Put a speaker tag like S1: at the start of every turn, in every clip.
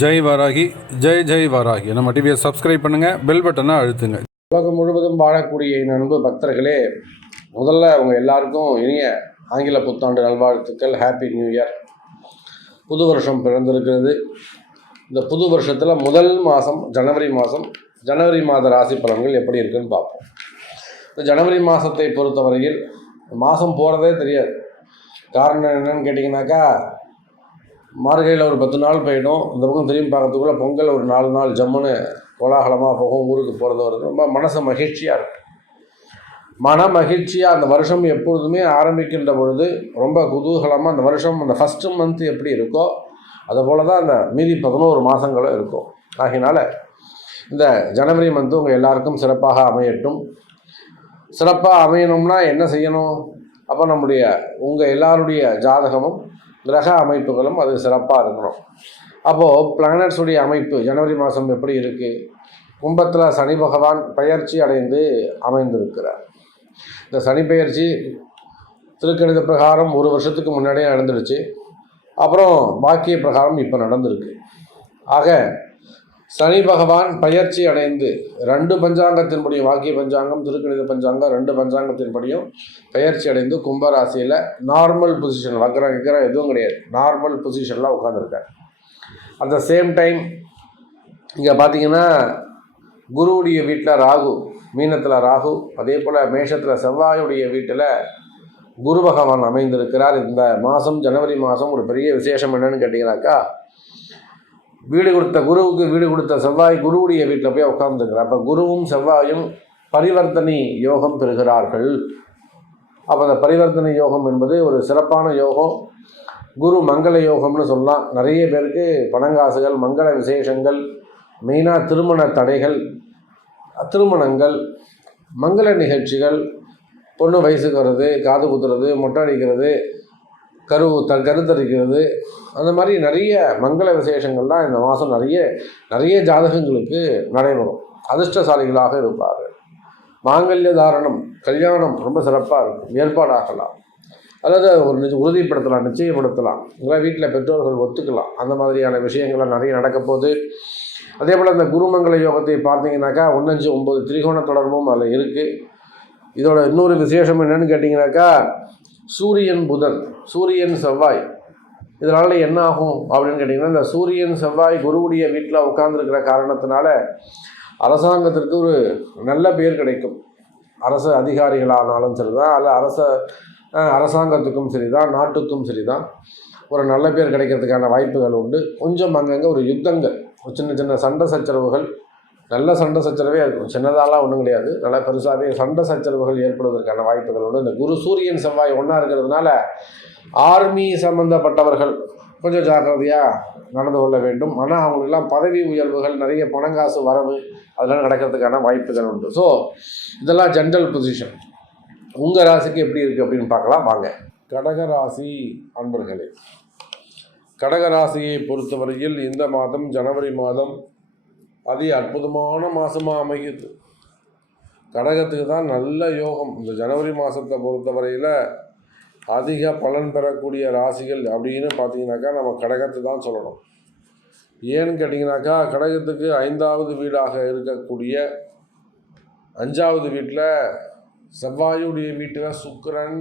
S1: ஜெய் வாராகி ஜெய் ஜெய் வராகி. நம்ம டிவியை சப்ஸ்கிரைப் பண்ணுங்கள் பெல் பட்டனை அழுத்துங்க.
S2: உலகம் முழுவதும் வாழக்கூடிய என் அன்பு பக்தர்களே முதல்ல அவங்க எல்லாருக்கும் இனிய ஆங்கில புத்தாண்டு நல்வாழ்த்துக்கள். ஹாப்பி நியூ இயர் புது வருஷம் பிறந்திருக்கிறது. இந்த புது வருஷத்தில் முதல் மாதம் ஜனவரி மாதம் ஜனவரி மாத ராசி பலன்கள் எப்படி இருக்குன்னு பார்ப்போம். இந்த ஜனவரி மாதத்தை பொறுத்தவரையில் மாதம் போகிறதே தெரியாது. காரணம் என்னன்னு கேட்டிங்கனாக்கா மார்கழியில் ஒரு பத்து நாள் போயிடும். இந்த பக்கம் திரும்பி பார்க்கறதுக்குள்ளே பொங்கல் ஒரு நாலு நாள் ஜம்முன்னு கோலாகலமாக போகும் ஊருக்கு போகிறது வருது ரொம்ப மனசு மகிழ்ச்சியாக இருக்கும். மன மகிழ்ச்சியாக அந்த வருஷம் எப்பொழுதுமே ஆரம்பிக்கின்ற பொழுது ரொம்ப குதூகலமாக அந்த வருஷம் அந்த ஃபஸ்ட்டு மந்த் எப்படி இருக்கோ அது போல தான் அந்த மீதி பதினோரு மாதங்களும் இருக்கும். ஆகினால இந்த ஜனவரி மந்த்து உங்கள் எல்லாருக்கும் சிறப்பாக அமையட்டும். சிறப்பாக அமையணும்னா என்ன செய்யணும்? அப்போ நம்முடைய உங்கள் எல்லாருடைய ஜாதகமும் கிரக அமைப்புகளும் அது சிறப்பாக இருக்கணும். அப்போது பிளானட்ஸுடைய அமைப்பு ஜனவரி மாதம் எப்படி இருக்குது கும்பத்தில் சனி பகவான் பயிற்சி அடைந்து அமைந்திருக்கிறார். இந்த சனி பெயர்ச்சி திருக்கணித பிரகாரம் ஒரு வருஷத்துக்கு முன்னாடியே நடந்துடுச்சு. அப்புறம் பாக்கிய பிரகாரம் இப்போ நடந்திருக்கு. ஆக சனி பகவான் பயிற்சி அடைந்து ரெண்டு பஞ்சாங்கத்தின்படியும் வாக்கிய பஞ்சாங்கம் திருக்கணித பஞ்சாங்கம் ரெண்டு பஞ்சாங்கத்தின்படியும் பயிற்சி அடைந்து கும்பராசியில் நார்மல் பொசிஷன் வக்கரம் கிக்கரம் எதுவும் கிடையாது. நார்மல் பொசிஷனில் உட்காந்துருக்கார் அட் த சேம் டைம் இங்கே பார்த்தீங்கன்னா குருவுடைய வீட்டில் ராகு மீனத்தில் ராகு அதே போல் மேஷத்தில் செவ்வாயுடைய வீட்டில் குரு பகவான் அமைந்திருக்கிறார். இந்த மாதம் ஜனவரி மாதம் ஒரு பெரிய விசேஷம் என்னன்னு கேட்டிங்கனாக்கா வீடு கொடுத்த குருவுக்கு வீடு கொடுத்த செவ்வாய் குருவுடைய வீட்டில் போய் உட்காந்துருக்கிறார் அப்போ குருவும் செவ்வாயும் பரிவர்த்தனை யோகம் பெறுகிறார்கள். அப்போ அந்த பரிவர்த்தனை யோகம் என்பது ஒரு சிறப்பான யோகம். குரு மங்கள யோகம்னு சொல்லலாம். நிறைய பேருக்கு பணங்காசுகள் மங்கள விசேஷங்கள் மெயினாக திருமண தடைகள் திருமணங்கள் மங்கள நிகழ்ச்சிகள் பொண்ணு வயசுக்கு வர்றது காது குத்துறது மொட்டை அடிக்கிறது கரு த கருத்தரிக்கிறது. அந்த மாதிரி நிறைய மங்கள விசேஷங்கள்லாம் இந்த மாதம் நிறைய நிறைய ஜாதகங்களுக்கு நடைபெறும். அதிர்ஷ்டசாலிகளாக இருப்பார் மாங்கல்ய தாரணம் கல்யாணம் ரொம்ப சிறப்பாக இருக்கும். ஏற்பாடாகலாம். அல்லது ஒரு நிஜ உறுதிப்படுத்தலாம் நிச்சயப்படுத்தலாம். இல்லை வீட்டில் பெற்றோர்கள் ஒத்துக்கலாம். அந்த மாதிரியான விஷயங்கள்லாம் நிறைய நடக்க போகுது. அதே போல் இந்த குருமங்கல யோகத்தை பார்த்தீங்கன்னாக்கா ஒன்றஞ்சு ஒம்பது திரிகோண தொடர்பும் அதில் இருக்குது இதோட இன்னொரு விசேஷம் என்னென்னு கேட்டிங்கனாக்கா சூரியன் புதன் சூரியன் செவ்வாய். இதனால் என்ன ஆகும் அப்படின்னு கேட்டிங்கன்னா இந்த சூரியன் செவ்வாய் குருவுடைய வீட்டில் உட்கார்ந்துருக்கிற காரணத்தினால அரசாங்கத்திற்கு ஒரு நல்ல பேர் கிடைக்கும். அரசு அதிகாரிகளானாலும் சரி தான் அல்ல அரச அரசாங்கத்துக்கும் சரி தான் நாட்டுக்கும் சரி தான் ஒரு நல்ல பேர் கிடைக்கிறதுக்கான வாய்ப்புகள் உண்டு. கொஞ்சம் அங்கங்கே ஒரு யுத்தங்கள் ஒரு சின்ன சின்ன சண்டை சச்சரவுகள் நல்ல சண்டை சச்சரவே இருக்கும். சின்னதாலாம் ஒன்றும் கிடையாது. நல்லா பெருசாகவே சண்டை சச்சரவுகள் ஏற்படுவதற்கான வாய்ப்புகள் உண்டு இந்த குரு சூரியன் செவ்வாய் ஒன்றா இருக்கிறதுனால ஆர்மி சம்பந்தப்பட்டவர்கள் கொஞ்சம் ஜாக்கிரதையாக நடந்து கொள்ள வேண்டும். ஆனால் அவங்களுக்கெல்லாம் பதவி உயர்வுகள் நிறைய பணங்காசு வரவு அதெல்லாம் நடக்கிறதுக்கான வாய்ப்புகள் உண்டு. ஸோ இதெல்லாம் ஜென்ரல் பொசிஷன் உங்கள் ராசிக்கு எப்படி இருக்குது அப்படின்னு பார்க்கலாம். வாங்க. கடக ராசி அன்பர்களே கடக ராசியை பொறுத்தவரையில் இந்த மாதம் ஜனவரி மாதம் அதி அற்புதமான மாதமாக அமைகிறது கடகத்துக்கு தான் நல்ல யோகம். இந்த ஜனவரி மாதத்தை பொறுத்தவரையில் அதிக பலன் பெறக்கூடிய ராசிகள் அப்படின்னு பார்த்தீங்கன்னாக்கா நம்ம கடகத்தை தான் சொல்லணும். ஏன்னு கேட்டிங்கனாக்கா கடகத்துக்கு ஐந்தாவது வீடாக இருக்கக்கூடிய அஞ்சாவது வீட்டில் செவ்வாயுடைய வீட்டில் சுக்கிரன்.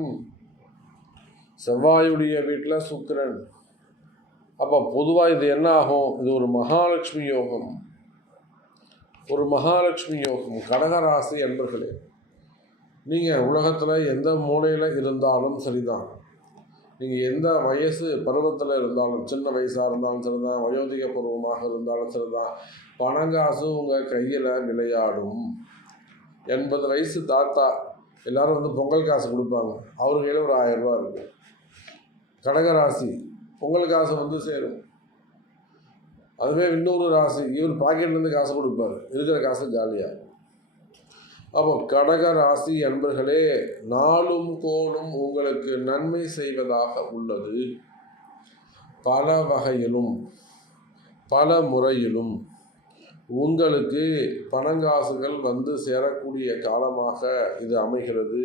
S2: செவ்வாயுடைய வீட்டில் சுக்கிரன். அப்போ பொதுவாக இது என்ன ஆகும்? இது ஒரு மகாலட்சுமி யோகம். ஒரு மகாலட்சுமி யோகம் கடகராசி என்பர்களே நீங்கள் உலகத்தில் எந்த மூலையில் இருந்தாலும் சரிதான். நீங்கள் எந்த வயசு பருவத்தில் இருந்தாலும் சின்ன வயசாக இருந்தாலும் சரிதான் வயோதிக பருவமாக இருந்தாலும் சரிதான் பணங்காசு உங்கள் கையில் விளையாடும். எண்பது வயசு தாத்தா எல்லோரும் வந்து பொங்கல் காசு கொடுப்பாங்க. அவர் கையில் ஒரு ஆயிரம் ரூபா இருக்கும் கடகராசி பொங்கல் காசு வந்து சேரும். அதுவே இன்னொரு ராசி இவர் பாக்கெட்லேருந்து காசு கொடுப்பாரு. இருக்கிற காசு ஜாலியாக அப்போ கடக ராசி அன்பர்களே நாளும் கோளும் உங்களுக்கு நன்மை செய்வதாக உள்ளது. பல வகையிலும் பல முறையிலும் உங்களுக்கு பணங்காசுகள் வந்து சேரக்கூடிய காலமாக இது அமைகிறது.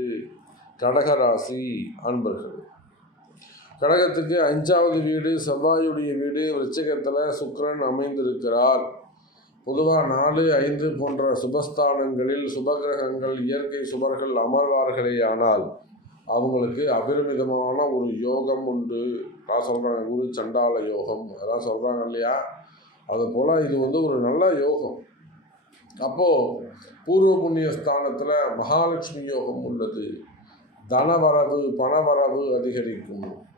S2: கடகராசி அன்பர்கள். கடகத்துக்கு அஞ்சாவது வீடு செவ்வாயுடைய வீடு விருச்சகத்தில் சுக்கரன் அமைந்திருக்கிறார். பொதுவாக நாலு ஐந்து போன்ற சுபஸ்தானங்களில் சுபகிரகங்கள் இயற்கை சுபர்கள் அமர்வார்களே ஆனால் அவங்களுக்கு அபரிமிதமான ஒரு யோகம் உண்டு. நான் சொல்கிறாங்க குரு சண்டால யோகம். அதான் சொல்கிறாங்க இல்லையா? அது போல் இது வந்து ஒரு நல்ல யோகம். அப்போது பூர்வ புண்ணிய ஸ்தானத்தில் மகாலட்சுமி யோகம் உள்ளது. தனவரவு பணவரவு அதிகரிக்கும்.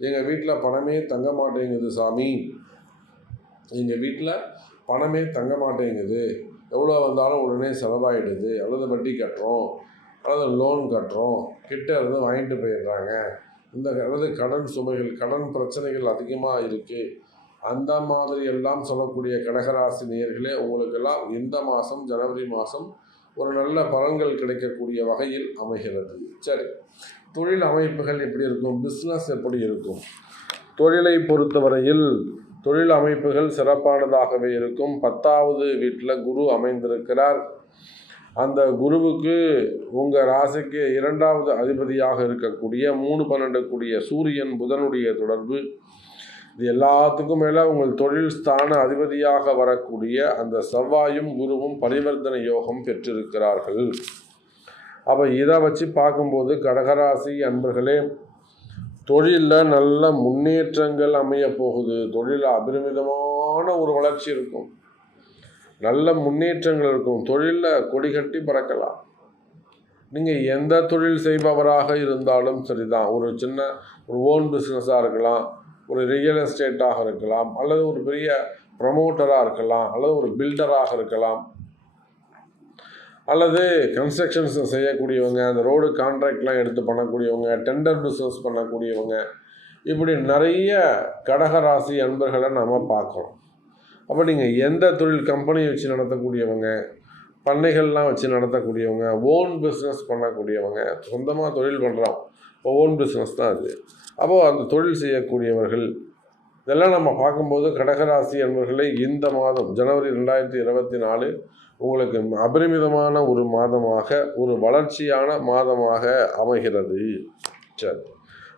S2: எங்கள் வீட்டில் பணமே தங்க மாட்டேங்குது சாமி. எங்கள் வீட்டில் பணமே தங்க மாட்டேங்குது. எவ்வளோ வந்தாலும் உடனே செலவாயிடுது. அல்லது வட்டி கட்டுறோம் அல்லது லோன் கட்டுறோம். கிட்ட இருந்து வாங்கிட்டு போயிடுறாங்க. இந்த அல்லது கடன் சுமைகள் கடன் பிரச்சனைகள் அதிகமாக இருக்குது அந்த மாதிரி எல்லாம் சொல்லக்கூடிய கடகராசி நேர்களே உங்களுக்கெல்லாம் இந்த மாதம் ஜனவரி மாதம் ஒரு நல்ல பலன்கள் கிடைக்கக்கூடிய வகையில் அமைகிறது. சரி. தொழில் அமைப்புகள் எப்படி இருக்கும்? பிஸ்னஸ் எப்படி இருக்கும்? தொழிலை பொறுத்தவரையில் தொழில் அமைப்புகள் சிறப்பானதாகவே இருக்கும். பத்தாவது வீட்டில் குரு அமைந்திருக்கிறார். அந்த குருவுக்கு உங்கள் ராசிக்கு இரண்டாவது அதிபதியாக இருக்கக்கூடிய மூணு பன்னெண்டு கூடிய சூரியன் புதனுடைய தொடர்பு. இது எல்லாத்துக்கும் மேலே உங்கள் தொழில் ஸ்தான அதிபதியாக வரக்கூடிய அந்த செவ்வாயும் குருவும் பரிவர்த்தனை யோகம் பெற்றிருக்கிறார்கள். அப்போ இதை வச்சு பார்க்கும்போது கடகராசி அன்பர்களே தொழிலில் நல்ல முன்னேற்றங்கள் அமைய போகுது. தொழிலில் அபரிமிதமான ஒரு வளர்ச்சி இருக்கும். நல்ல முன்னேற்றங்கள் இருக்கும். தொழிலில் கொடி கட்டி பறக்கலாம். நீங்கள் எந்த தொழில் செய்பவராக இருந்தாலும் சரிதான். ஒரு சின்ன ஒரு ஓன் பிஸ்னஸாக இருக்கலாம். ஒரு ரியல் எஸ்டேட்டாக இருக்கலாம். அல்லது ஒரு பெரிய ப்ரமோட்டராக இருக்கலாம். அல்லது ஒரு பில்டராக இருக்கலாம். அல்லது கன்ஸ்ட்ரக்ஷன்ஸ் செய்யக்கூடியவங்க அந்த ரோடு கான்ட்ராக்ட்லாம் எடுத்து பண்ணக்கூடியவங்க டெண்டர் பிஸ்னஸ் பண்ணக்கூடியவங்க இப்படி நிறைய கடகராசி அன்பர்களை நம்ம பார்க்குறோம் அப்போ நீங்கள் எந்த தொழில் கம்பெனியை வச்சு நடத்தக்கூடியவங்க பண்ணைகள்லாம் வச்சு நடத்தக்கூடியவங்க ஓன் பிஸ்னஸ் பண்ணக்கூடியவங்க சொந்தமாக தொழில் பண்ணுறோம் இப்போ ஓன் பிஸ்னஸ் தான் அது. அப்போது அந்த தொழில் செய்யக்கூடியவர்கள் இதெல்லாம் நம்ம பார்க்கும்போது கடகராசி அன்பர்களை இந்த மாதம் ஜனவரி ரெண்டாயிரத்தி இருபத்தி நாலு உங்களுக்கு அபரிமிதமான ஒரு மாதமாக ஒரு வளர்ச்சியான மாதமாக அமைகிறது. சரி.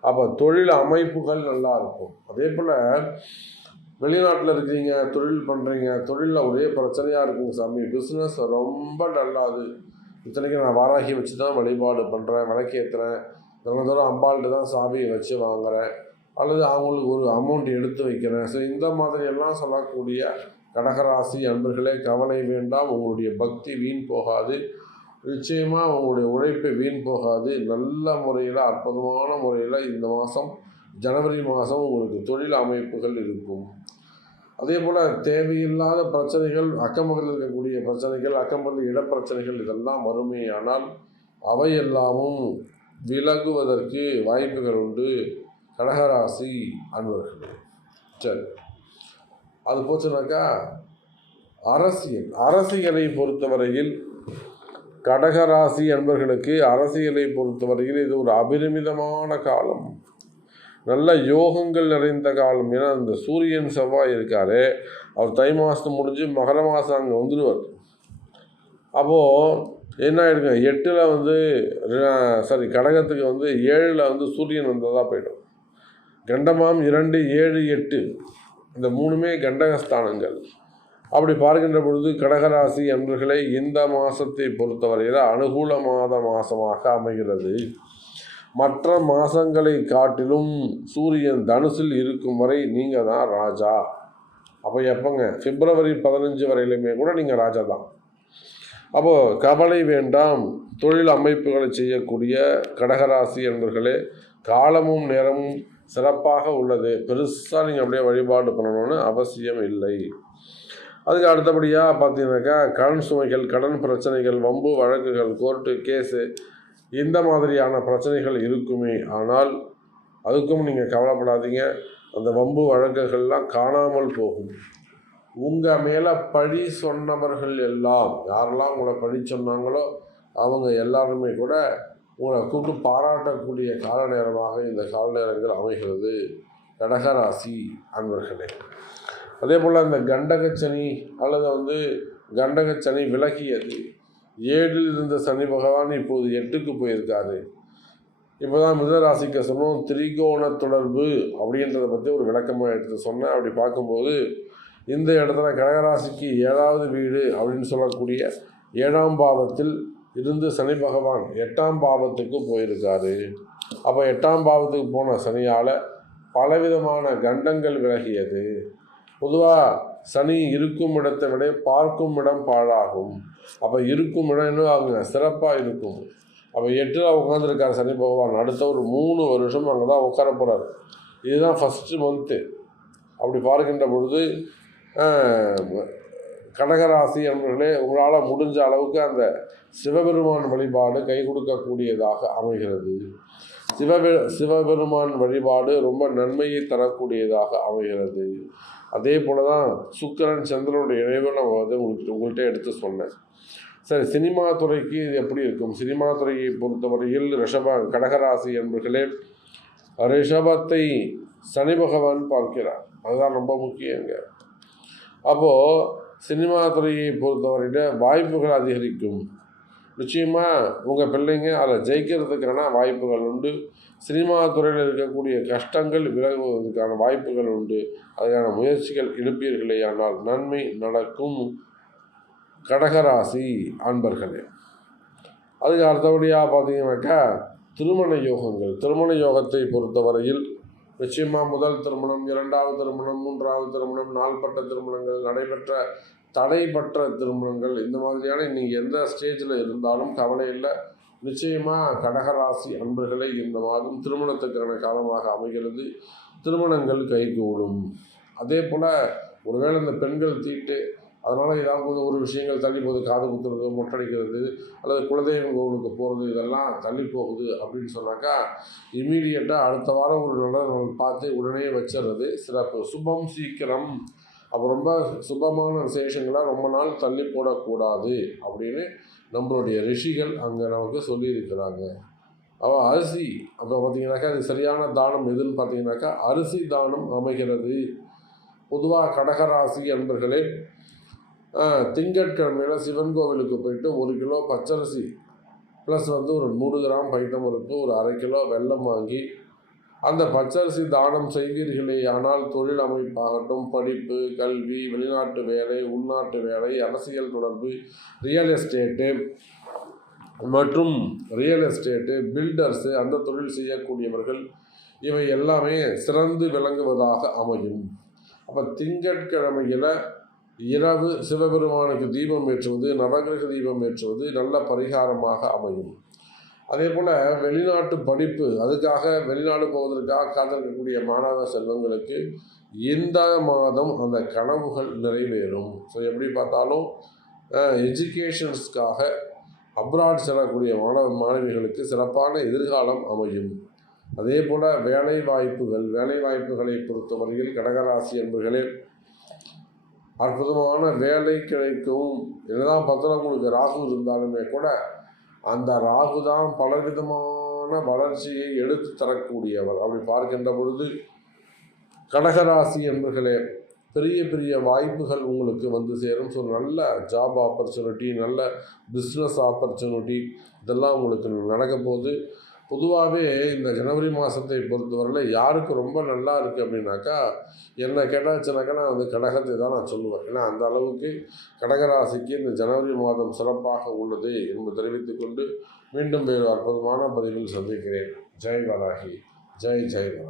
S2: அப்போ தொழில் அமைப்புகள் நல்லா இருக்கும். அதே போல் வெளிநாட்டில் இருக்கிறீங்க தொழில் பண்ணுறீங்க தொழிலில் ஒரே பிரச்சனையாக இருக்குங்க சாமி. பிஸ்னஸ் ரொம்ப நல்லாது. இத்தனைக்கு நான் வாராகி வச்சு தான் வழிபாடு பண்ணுறேன் விளக்கேற்றுறேன் தினந்தோறும் அம்பாள்கிட்ட தான் சாவியை வச்சு வாங்குறேன். அல்லது அவங்களுக்கு ஒரு அமௌண்ட் எடுத்து வைக்கிறேன். ஸோ இந்த மாதிரி எல்லாம் சொல்லக்கூடிய கடகராசி அன்பர்களே கவலை வேண்டாம். உங்களுடைய பக்தி வீண் போகாது. நிச்சயமாக உங்களுடைய உழைப்பு வீண் போகாது. நல்ல முறையில் அற்புதமான முறையில் இந்த மாதம் ஜனவரி மாதம் உங்களுக்கு தொழில் அமைப்புகள் இருக்கும். அதே போல் தேவையில்லாத பிரச்சனைகள் அக்கம்பக்கத்தில் இருக்கக்கூடிய பிரச்சனைகள் அக்கம்பக்கத்தில் இடப்பிரச்சனைகள் இதெல்லாம் வறுமையானால் அவை எல்லாமும் விலகுவதற்கு வாய்ப்புகள் உண்டு. கடகராசி அன்பர்களே. சரி. அது போச்சுனாக்கா அரசியல். அரசியலை பொறுத்தவரையில் கடகராசி அன்பர்களுக்கு அரசியலை பொறுத்தவரையில் இது ஒரு அபரிமிதமான காலம். நல்ல யோகங்கள் நிறைந்த காலம். ஏன்னா அந்த சூரியன் செவ்வாய் இருக்காரு. அவர் தை மாதம் முடிஞ்சு மகர மாதம் அங்கே வந்துடுவார் அப்போது என்ன ஆகிடுங்க எட்டில் வந்து சாரி கடகத்துக்கு வந்து ஏழில் வந்து சூரியன் வந்ததாக போயிடும். கண்டமாம் இரண்டு ஏழு எட்டு. இந்த மூணுமே கண்டகஸ்தானங்கள். அப்படி பார்க்கின்ற பொழுது கடகராசி அன்பர்களை இந்த மாதத்தை பொறுத்தவரையில் அனுகூல மாத மாதமாக அமைகிறது. மற்ற மாதங்களை காட்டிலும் சூரியன் தனுசில் இருக்கும் வரை நீங்கள் தான் ராஜா. அப்போ எப்போங்க? பிப்ரவரி பதினஞ்சு வரையிலுமே கூட நீங்கள் ராஜா தான். அப்போது கவலை வேண்டாம். தொழில் அமைப்புகளை செய்யக்கூடிய கடகராசி என்பர்களே காலமும் நேரமும் சிறப்பாக உள்ளது. பெருசாக நீங்கள் அப்படியே வழிபாடு பண்ணணும்னு அவசியம் இல்லை. அதுக்கு அடுத்தபடியாக பார்த்தீங்கன்னாக்கா கடன் சுமைகள் கடன் பிரச்சனைகள் வம்பு வழக்குகள் கோர்ட்டு கேஸு இந்த மாதிரியான பிரச்சனைகள் இருக்குமே. ஆனால் அதுக்கும் நீங்கள் கவலைப்படாதீங்க. அந்த வம்பு வழக்குகள்லாம் காணாமல் போகும். உங்கள் மேலே பழி சொன்னவர்கள் எல்லாம் யாரெல்லாம் உங்களை பழி சொன்னாங்களோ அவங்க எல்லாருமே கூட உங்களை கூப்பிட்டு பாராட்டக்கூடிய கால நேரமாக இந்த கால நேரங்கள் அமைகிறது. கடகராசி அன்பர்களே. அதே போல் இந்த கண்டகச்சனி அல்லது வந்து கண்டகச்சனி விலகியது. ஏழில் இருந்த சனி பகவான் இப்போது எட்டுக்கு போயிருக்காரு. இப்போ தான் மிதராசிக்கு சொன்னோம் திரிகோண தொடர்பு அப்படின்றத பற்றி ஒரு விளக்கமாக எடுத்து சொன்னேன். அப்படி பார்க்கும்போது இந்த இடத்துல கடகராசிக்கு ஏழாவது வீடு அப்படின்னு சொல்லக்கூடிய ஏழாம் பாவத்தில் இருந்து சனி பகவான் எட்டாம் பாவத்துக்கு போயிருக்காரு. அப்போ எட்டாம் பாவத்துக்கு போன சனியால் பலவிதமான கண்டங்கள் விலகியது. பொதுவாக சனி இருக்கும் இடத்தை விட பார்க்கும் இடம் பாழாகும். அப்போ இருக்கும் இடம் இன்னும் அவங்க சிறப்பாக இருக்கும். அப்போ எட்டில் உட்காந்துருக்கார் சனி பகவான். அடுத்த ஒரு மூணு வருஷம் அங்கே தான் உட்கார போகிறார் இதுதான் ஃபஸ்ட்டு மந்த்து அப்படி பார்க்கின்ற பொழுது கடகராசி என்பர்களே உங்களால் முடிஞ்ச அளவுக்கு அந்த சிவபெருமான் வழிபாடு கை கொடுக்கக்கூடியதாக அமைகிறது. சிவபெ சிவபெருமான் வழிபாடு ரொம்ப நன்மையை தரக்கூடியதாக அமைகிறது. அதே போல தான் சுக்கிரன் சந்திரனுடைய இணைவு நம்ம வந்து உங்களுக்கு உங்கள்கிட்ட எடுத்து சொன்னேன். சரி சினிமா துறைக்கு இது எப்படி இருக்கும்? சினிமா துறையை பொறுத்தவரையில் ரிஷப கடகராசி என்பர்களே ரிஷபத்தை சனி பகவான் பார்க்கிறார். அதுதான் ரொம்ப முக்கியங்க. அப்போது சினிமா துறையை பொறுத்தவரையில வாய்ப்புகள் அதிகரிக்கும். நிச்சயமாக உங்கள் பிள்ளைங்க அதில் ஜெயிக்கிறதுக்கான வாய்ப்புகள் உண்டு. சினிமா துறையில் இருக்கக்கூடிய கஷ்டங்கள் விலகுவதற்கான வாய்ப்புகள் உண்டு. அதுக்கான முயற்சிகள் எடுப்பீர்களே ஆனால் நன்மை நடக்கும். கடகராசி அன்பர்களே அதுக்கு அடுத்தபடியாக பார்த்தீங்கன்னாக்கா திருமண யோகங்கள். திருமண யோகத்தை பொறுத்தவரையில் நிச்சயமாக முதல் திருமணம் இரண்டாவது திருமணம் மூன்றாவது திருமணம் நாள்பட்ட திருமணங்கள் நடைபெற்ற தடைபற்ற திருமணங்கள் இந்த மாதிரியான நீங்கள் எந்த ஸ்டேஜில் இருந்தாலும் கவலை இல்லை. நிச்சயமாக கடகராசி அன்பர்களை இந்த மாதம் திருமணத்துக்கான காலமாக அமைகிறது. திருமணங்கள் கைகூடும். அதே போல் ஒருவேளை இந்த பெண்கள் தீட்டு அதனால் ஏதாவது ஒரு விஷயங்கள் தள்ளி போகுது காது குத்துறது மொட்டடிக்கிறது அல்லது குலதெய்வம் கோவிலுக்கு போகிறது இதெல்லாம் தள்ளி போகுது அப்படின்னு சொன்னாக்கா இமீடியட்டாக அடுத்த வாரம் ஒரு நல்ல பார்த்து உடனே வச்சிடுறது சிறப்பு. சுபம் சீக்கிரம். அப்போ ரொம்ப சுபமான விசேஷங்களை ரொம்ப நாள் தள்ளி போடக்கூடாது அப்படின்னு நம்மளுடைய ரிஷிகள் அங்கே நமக்கு சொல்லியிருக்கிறாங்க. அவள் அரிசி அப்போ பார்த்தீங்கன்னாக்கா அது சரியான தானம் எதுன்னு பார்த்தீங்கன்னாக்கா அரிசி தானம் அமைகிறது. பொதுவாக கடகராசி அன்பர்களே திங்கட்கிழமையில் சிவன் கோவிலுக்கு போயிட்டு ஒரு கிலோ பச்சரிசி ப்ளஸ் வந்து ஒரு நூறு கிராம் பைத்தம்பருப்பு ஒரு அரை கிலோ வெல்லம் வாங்கி அந்த பச்சரிசி தானம் செய்வீர்களே. ஆனால் தொழில் அமைப்பாகட்டும் படிப்பு கல்வி வெளிநாட்டு வேலை உள்நாட்டு வேலை அரசியல் தொடர்பு ரியல் எஸ்டேட்டு மற்றும் ரியல் எஸ்டேட்டு பில்டர்ஸு அந்த தொழில் செய்யக்கூடியவர்கள் இவை எல்லாமே சிறந்து விளங்குவதாக அமையும். அப்போ திங்கட்கிழமையில் இரவு சிவபெருமானுக்கு தீபம் ஏற்றுவது நவகிரக தீபம் ஏற்றுவது நல்ல பரிகாரமாக அமையும். அதே போல் வெளிநாட்டு படிப்பு அதுக்காக வெளிநாடு போவதற்காக காத்திருக்கக்கூடிய மாணவ செல்வங்களுக்கு இந்த மாதம் அந்த கனவுகள் நிறைவேறும். ஸோ எப்படி பார்த்தாலும் எஜுகேஷன்ஸ்க்காக அப்ராட் செல்லக்கூடிய மாணவ மாணவிகளுக்கு சிறப்பான எதிர்காலம் அமையும். அதே போல் வேலை வாய்ப்புகள் வேலை வாய்ப்புகளை பொறுத்தவரையில் கடகராசி என்பர்களே அற்புதமான வேலை கிடைக்கும். என்னதான் பார்த்தா உங்களுக்கு ராகு இருந்தாலுமே கூட அந்த ராகு தான் பலவிதமான வளர்ச்சியை எடுத்து தரக்கூடியவர். அப்படி பார்க்கின்ற பொழுது கடகராசி என்பர்களே பெரிய பெரிய வாய்ப்புகள் உங்களுக்கு வந்து சேரும். ஸோ நல்ல ஜாப் ஆப்பர்ச்சுனிட்டி நல்ல பிஸ்னஸ் ஆப்பர்ச்சுனிட்டி இதெல்லாம் உங்களுக்கு நடக்க போகுது பொதுவாகவே இந்த ஜனவரி மாதத்தை பொறுத்தவரையில் யாருக்கு ரொம்ப நல்லா இருக்குது அப்படின்னாக்கா என்னை கேட்டாச்சுனாக்கா நான் வந்து கடகத்தை தான் நான் சொல்லுவேன். ஏன்னா அந்த அளவுக்கு கடகராசிக்கு இந்த ஜனவரி மாதம் சிறப்பாக உள்ளது என்று தெரிவித்துக்கொண்டு மீண்டும் வேறு அற்புதமான பதிவில் சந்திக்கிறேன். ஜெய் வராகி. ஜெய் ஜெய்